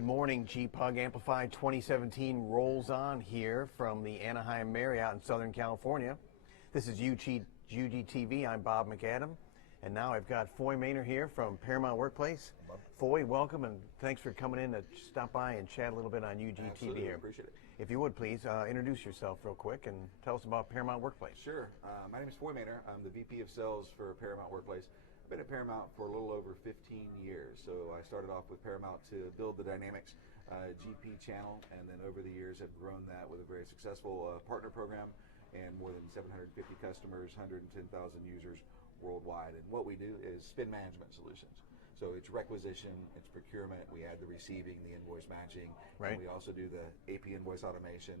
Good morning. GPUG Amplify 2017 rolls on here from the Anaheim Marriott in Southern California. This is UGTV. I'm Bob McAdams. And now I've got Foy Mainor here from Paramount Workplace. Foy, welcome, and thanks for coming in to stop by and chat a little bit on UGTV Absolutely, here. Appreciate it. If you would, please, introduce yourself real quick and tell us about Paramount Workplace. Sure. My name is Foy Mainor. I'm the VP of Sales for Paramount Workplace. I've been at Paramount for a little over 15 years. So I started off with Paramount to build the Dynamics GP channel, and then over the years have grown that with a very successful partner program and more than 750 customers, 110,000 users worldwide. And what we do is spend management solutions. So it's requisition, it's procurement, we add the receiving, the invoice matching, right. And we also do the AP invoice automation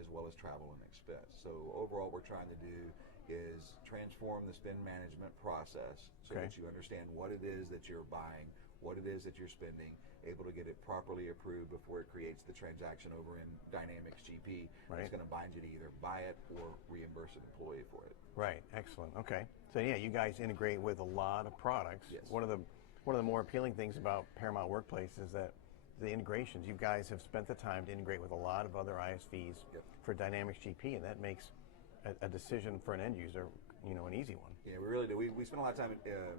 as well as travel and expense. So overall what we're trying to do is transform the spend management process so that you understand what it is that you're buying, what it is that you're spending, able to get it properly approved before it creates the transaction over in Dynamics GP. Right. It's going to bind you to either buy it or reimburse an employee for it. Right, excellent. Okay. So yeah, you guys integrate with a lot of products. Yes. One of the more appealing things about Paramount Workplace is that the integrations. You guys have spent the time to integrate with a lot of other ISVs for Dynamics GP, and that makes a decision for an end user, an easy one. Yeah, we really do. We spent a lot of time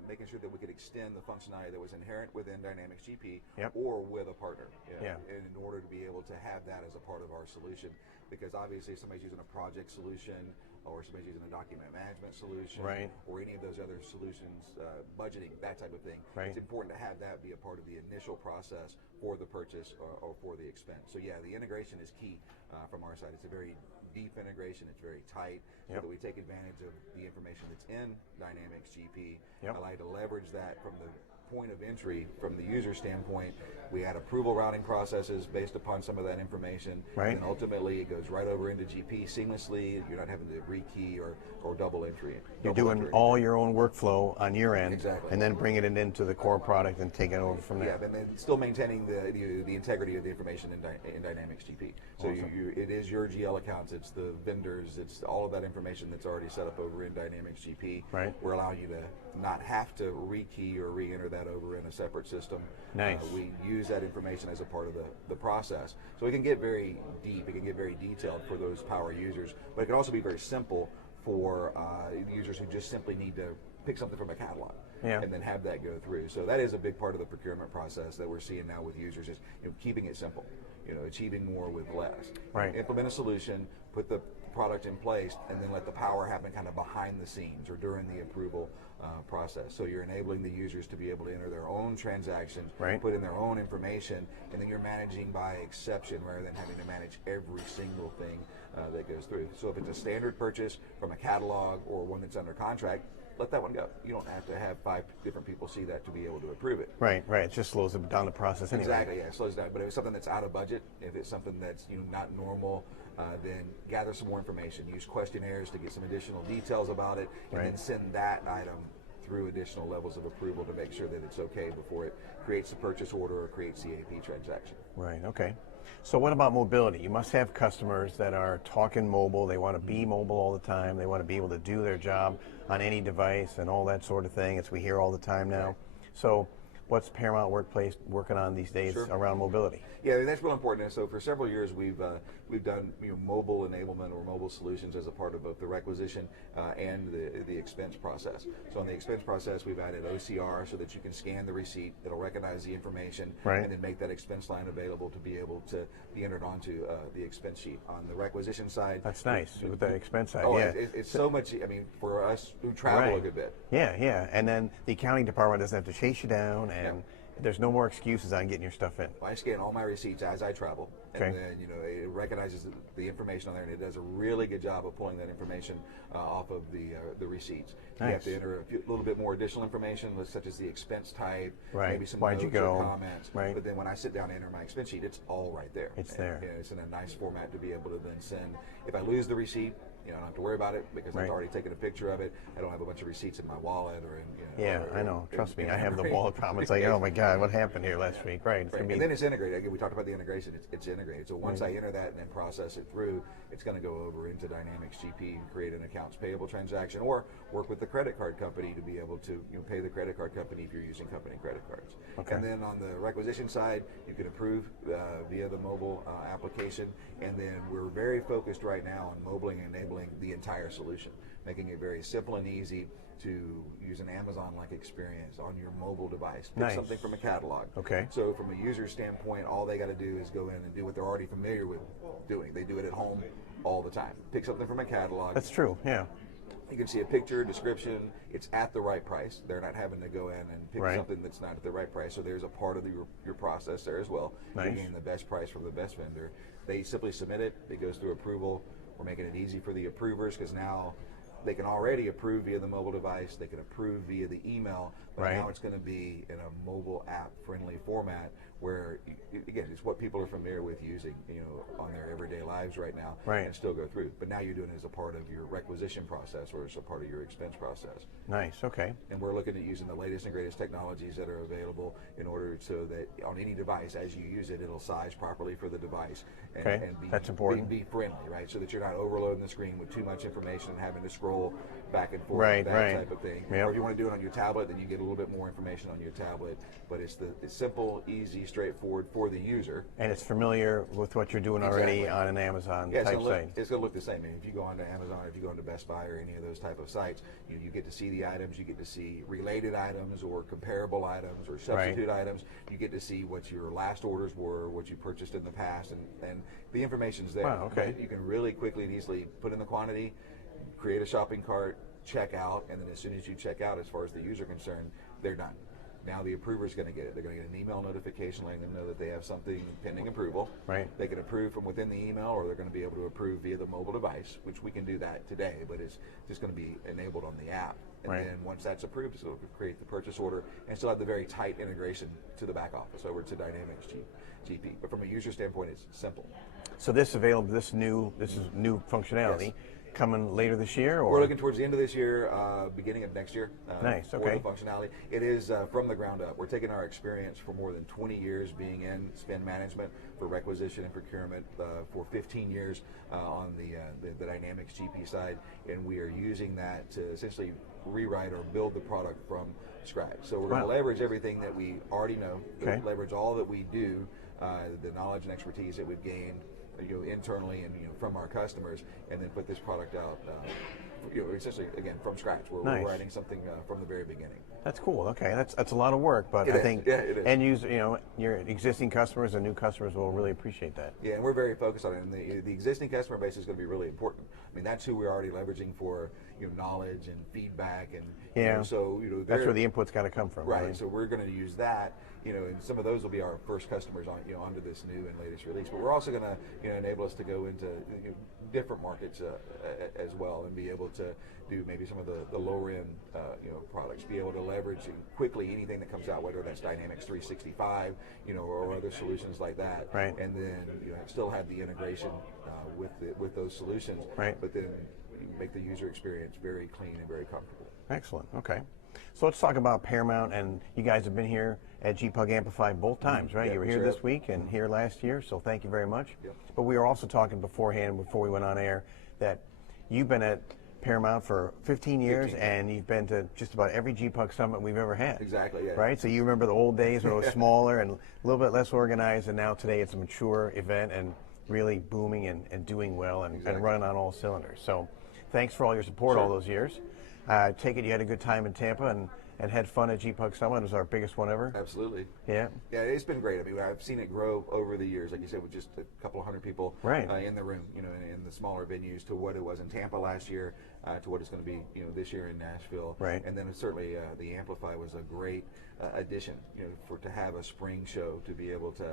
making sure that we could extend the functionality that was inherent within Dynamics GP or with a partner in order to be able to have that as a part of our solution. Because obviously if somebody's using a project solution or somebody's using a document management solution or any of those other solutions, budgeting, that type of thing, it's important to have that be a part of the initial process for the purchase or for the expense. So yeah, the integration is key from our side. It's a very deep integration, it's very tight, so that we take advantage of the information that's in Dynamics GP. I like to leverage that from the point of entry from the user standpoint. We add approval routing processes based upon some of that information, and ultimately it goes right over into GP seamlessly. You're not having to rekey or double entry. You're doing all your own workflow on your end, and then bringing it into the core product and taking it over from there. Yeah, and then still maintaining the integrity of the information in Dynamics GP. So it is your GL accounts, it's the vendors, it's all of that information that's already set up over in Dynamics GP. We're allowing you to not have to rekey or re-enter that over in a separate system. Nice. We use that information as a part of the process. So it can get very deep, it can get very detailed for those power users, but it can also be very simple for users who just simply need to pick something from a catalog and then have that go through. So that is a big part of the procurement process that we're seeing now with users is keeping it simple, achieving more with less. Implement a solution, put the product in place, and then let the power happen kind of behind the scenes or during the approval process. So you're enabling the users to be able to enter their own transactions, put in their own information, and then you're managing by exception rather than having to manage every single thing that goes through. So if it's a standard purchase from a catalog or one that's under contract, let that one go. You don't have to have 5 different people see that to be able to approve it. Right. It just slows down the process anyway. Exactly, yeah, it slows down. But if it's something that's out of budget, if it's something that's not normal, then gather some more information. Use questionnaires to get some additional details about it, and then send that item through additional levels of approval to make sure that it's okay before it creates the purchase order or creates the AP transaction. Right, okay. So what about mobility? You must have customers that are talking mobile, they want to be mobile all the time, they want to be able to do their job on any device and all that sort of thing, as we hear all the time now. So what's Paramount Workplace working on these days around mobility? Yeah, that's real important. And so for several years we've done mobile enablement or mobile solutions as a part of both the requisition and the expense process. So in the expense process we've added OCR so that you can scan the receipt, it'll recognize the information, and then make that expense line available to be able to be entered onto the expense sheet. On the requisition side, that's nice with the expense side. It's so much. I mean, for us who travel a good bit. And then the accounting department doesn't have to chase you down, and there's no more excuses on getting your stuff in. I scan all my receipts as I travel, and then it recognizes the information on there, and it does a really good job of pulling that information off of the receipts. You have to enter a little bit more additional information, such as the expense type, maybe some notes or comments. But then when I sit down and enter my expense sheet, it's all right there. It's there. And it's in a nice format to be able to then send. If I lose the receipt, I don't have to worry about it because I've already taken a picture of it. I don't have a bunch of receipts in my wallet or in, I know. Trust me, I have the wallet problem. It's like, oh my God, what happened here last week? Right. And then it's integrated. Again, we talked about the integration. It's integrated. So once I enter that and then process it through, it's going to go over into Dynamics GP and create an accounts payable transaction, or work with the credit card company to be able to pay the credit card company if you're using company credit cards. Okay. And then on the requisition side, you can approve via the mobile application. And then we're very focused right now on mobile enabling the entire solution, making it very simple and easy to use an Amazon-like experience on your mobile device. Pick something from a catalog. Okay. So from a user standpoint, all they got to do is go in and do what they're already familiar with doing. They do it at home all the time. Pick something from a catalog. That's true, yeah. You can see a picture, description, it's at the right price. They're not having to go in and pick something that's not at the right price. So there's a part of your process there as well. Nice. You're getting the best price from the best vendor. They simply submit it, it goes through approval. We're making it easy for the approvers because now they can already approve via the mobile device, they can approve via the email, but now it's going to be in a mobile app friendly format where, again, it's what people are familiar with using, on their everyday lives right now, and still go through. But now you're doing it as a part of your requisition process or as a part of your expense process. Nice, okay. And we're looking at using the latest and greatest technologies that are available in order so that on any device, as you use it, it'll size properly for the device. And that's important. Be friendly, right? So that you're not overloading the screen with too much information and having to scroll back and forth, that type of thing. Or if you want to do it on your tablet, then you get a little bit more information on your tablet. But it's simple, easy, straightforward for the user. And it's familiar with what you're doing already on an Amazon type site. It's going to look the same. I mean, if you go onto Amazon, if you go onto Best Buy or any of those type of sites, you get to see the items, you get to see related items or comparable items or substitute items. You get to see what your last orders were, what you purchased in the past, and the information's there. Wow, okay. You can really quickly and easily put in the quantity, create a shopping cart, check out, and then as soon as you check out, as far as the user concerned, they're done. Now the approver's going to get it. They're going to get an email notification letting them know that they have something pending approval. Right. They can approve from within the email, or they're going to be able to approve via the mobile device, which we can do that today, but it's just going to be enabled on the app. And then once that's approved, it'll create the purchase order and still have the very tight integration to the back office over to Dynamics GP. But from a user standpoint, it's simple. So this is new functionality. Coming later this year, or we're looking towards the end of this year, beginning of next year. Nice. For the functionality, it is from the ground up. We're taking our experience for more than 20 years being in spend management for requisition and procurement, for 15 years on the Dynamics GP side, and we are using that to essentially rewrite or build the product from scratch. So we're going to leverage everything that we already know, leverage all that we do, the knowledge and expertise that we've gained internally and from our customers, and then put this product out essentially again from scratch. We're writing something from the very beginning. That's cool. Okay, that's a lot of work, but I think end user, your existing customers and new customers will really appreciate that. Yeah, and we're very focused on it. And the existing customer base is going to be really important. I mean, that's who we're already leveraging for knowledge and feedback, and so that's where the input's got to come from. Right. So we're going to use that. And some of those will be our first customers on onto this new and latest release. But we're also going to enable us to go into different markets as well, and be able to do maybe some of the lower end products. Be able to leverage quickly anything that comes out, whether that's Dynamics 365, or other solutions like that. Right. And then still have the integration with those solutions. Right. But then make the user experience very clean and very comfortable. Excellent. Okay. So let's talk about Paramount, and you guys have been here at GPUG Amplify both times, right? You were here this week and here last year, so thank you very much. Yep. But we were also talking beforehand, before we went on air, that you've been at Paramount for 15 years, and you've been to just about every GPUG summit we've ever had. Exactly, yeah. Right? So you remember the old days when it was smaller and a little bit less organized, and now today it's a mature event and really booming and doing well and running on all cylinders. So thanks for all your support all those years. Take it you had a good time in Tampa and had fun at GPUG Summit. It was our biggest one ever. Absolutely. Yeah. Yeah, it's been great. I mean, I've seen it grow over the years, like you said, with just a couple hundred people in the room, in the smaller venues, to what it was in Tampa last year, to what it's going to be, this year in Nashville. Right. And then certainly the Amplify was a great addition, to have a spring show, to be able to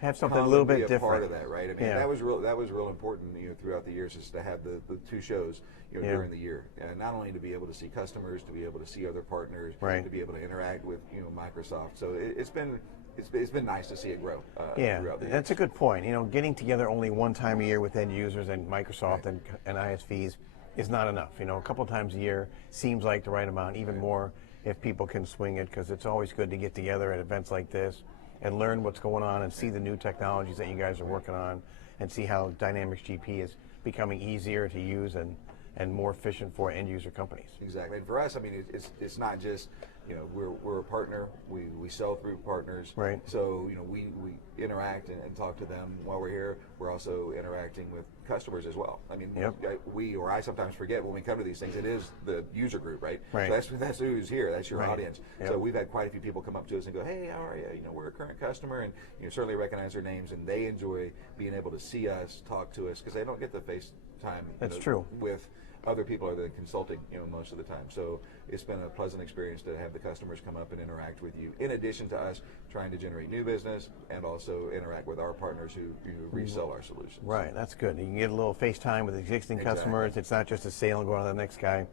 have something a little bit different. Part of that, right? I mean, that was real important, throughout the years, is to have the two shows, during the year, and not only to be able to see customers, to be able to see other partners, to be able to interact with Microsoft. So it's been it's been nice to see it grow. Yeah, throughout the that's years. a good point. You know, getting together only one time a year with end users and Microsoft and ISVs is not enough. You know, a couple times a year seems like the right amount, even more if people can swing it, because it's always good to get together at events like this and learn what's going on and see the new technologies that you guys are working on and see how Dynamics GP is becoming easier to use and more efficient for end user companies. Exactly, and for us, I mean, it's not just, you know, we're a partner. We sell through partners. Right. So, you know, we interact and talk to them while we're here. We're also interacting with customers as well. I mean, I sometimes forget when we come to these things, it is the user group, right? Right. So that's who's here. That's your audience. Yep. So we've had quite a few people come up to us and go, "Hey, how are you? You know, we're a current customer," and you certainly recognize their names, and they enjoy being able to see us, talk to us, because they don't get the FaceTime. That's true. With other people other than consulting, you know, most of the time. So it's been a pleasant experience to have the customers come up and interact with you, in addition to us trying to generate new business and also interact with our partners who resell our solutions. Right, that's good. You can get a little FaceTime with existing customers. It's not just a sale and go on to the next guy.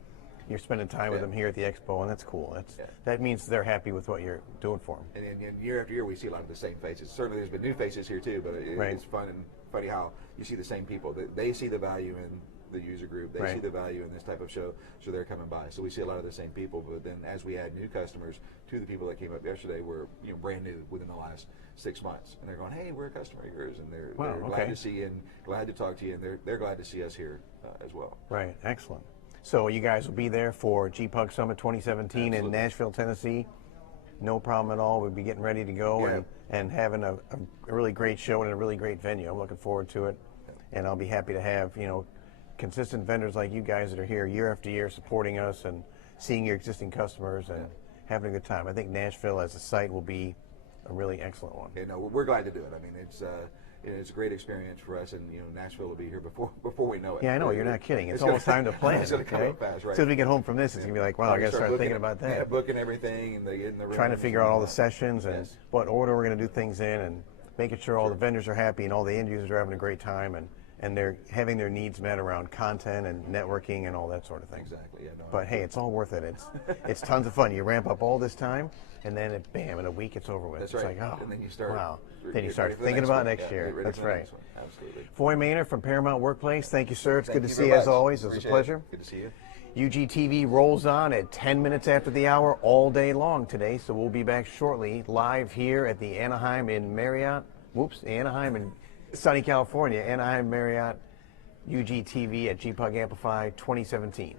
You're spending time with them here at the expo, and that's cool. That means they're happy with what you're doing for them. And year after year, we see a lot of the same faces. Certainly, there's been new faces here too, but it's funny how you see the same people. They see the value in the user group. They see the value in this type of show, so they're coming by. So we see a lot of the same people, but then as we add new customers to the people that came up yesterday, were brand new within the last 6 months, and they're going, "Hey, we're a customer of yours," and they're glad to see you and glad to talk to you, and they're glad to see us here as well. Right, excellent. So you guys will be there for GPUG Summit 2017 in Nashville, Tennessee. No problem at all. We'll be getting ready to go and having a really great show and a really great venue. I'm looking forward to it, and I'll be happy to have consistent vendors like you guys that are here year after year supporting us and seeing your existing customers and having a good time. I think Nashville as a site will be a really excellent one. Yeah, no, we're glad to do it. I mean, it's a great experience for us, and Nashville will be here before we know it. Yeah, I know, you're not kidding. It's almost time to plan. It's going to come up fast, right? As soon as we get home from this, it's going to be like, wow, I got to start thinking about that. Yeah, booking everything and they get in the room. Trying to figure out all the sessions and what order we're going to do things in, and making sure all the vendors are happy and all the end users are having a great time, and they're having their needs met around content and networking and all that sort of thing. Exactly. Yeah. No, but hey, it's all worth it. It's tons of fun. You ramp up all this time, and then bam, in a week it's over with. That's it's right. like, oh, and then you start. Wow. Then you start thinking about next year. That's right. Absolutely. Foy Mainor from Paramount Workplace. Thank you, sir. It's good to see you much. as always. It was a pleasure. Good to see you. UGTV rolls on at 10 minutes after the hour all day long today, so we'll be back shortly live here at the Anaheim in sunny California, Anaheim Marriott UGTV at GPUG Amplify 2017.